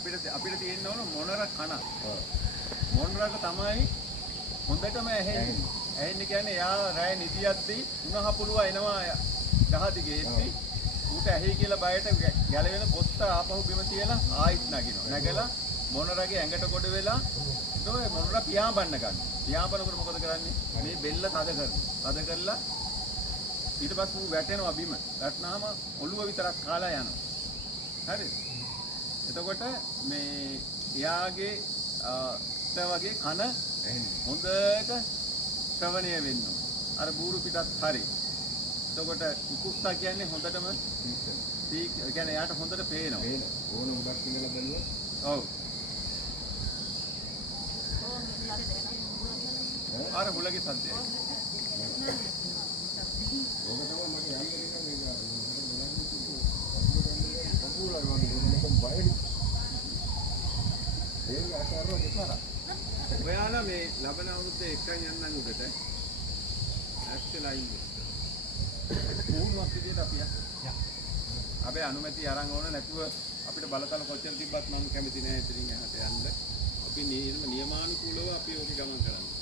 අපිට තියෙන්න ඕන මොනර කන. මොනරක තමයි හොඳටම ඇහෙන්නේ කියන්නේ යා රැය නිදියද්දී උණහ පුළුව එනවා ගහ දිගේ එද්දී ඌට ඇහි කියලා බයට ගැලවෙන පොත්ත ආපහු බිම තියලා ආයිත් නගිනවා. නැගලා මොනරගේ ඇඟට කොට වෙලා ඔය මොනර පියාඹන්න ගන්න. පියාඹනකොට මොකද කරන්නේ? මේ බෙල්ල තද කරලා ඊට පස්සේ ඌ වැටෙනවා බිම. වැටුනහම ඔළුව විතරක් කාලා යනවා. හරිද? එතකොට මේ එයාගේ වගේ කන හොඳට ශ්‍රවණය වෙන්න ඕන. අර බූරු පිටත් හරි. එතකොට උකුස්සා කියන්නේ හොඳටම කියන්නේ එයාට හොඳට පේනවා. ඕන උඩක් ඉඳලා බලුවා. ඔව්. අර හුලගේ සද්දයයි. ඕක තමයි මට ඔයාලා මේ ලබන අවුරුද්දේ එකන් යන්නම් උඩට ඇස්ටලා ඉන්නේ. ඕනක් විදියට අපි අපේ අනුමැතිය අරන් ඕන නැතුව අපිට බලතල කොච්චර තිබ්බත් මම කැමති නෑ ඉතින් එහාට යන්න. අපි නියමානුකූලව අපි ඕකේ ගමන් කරන්නේ.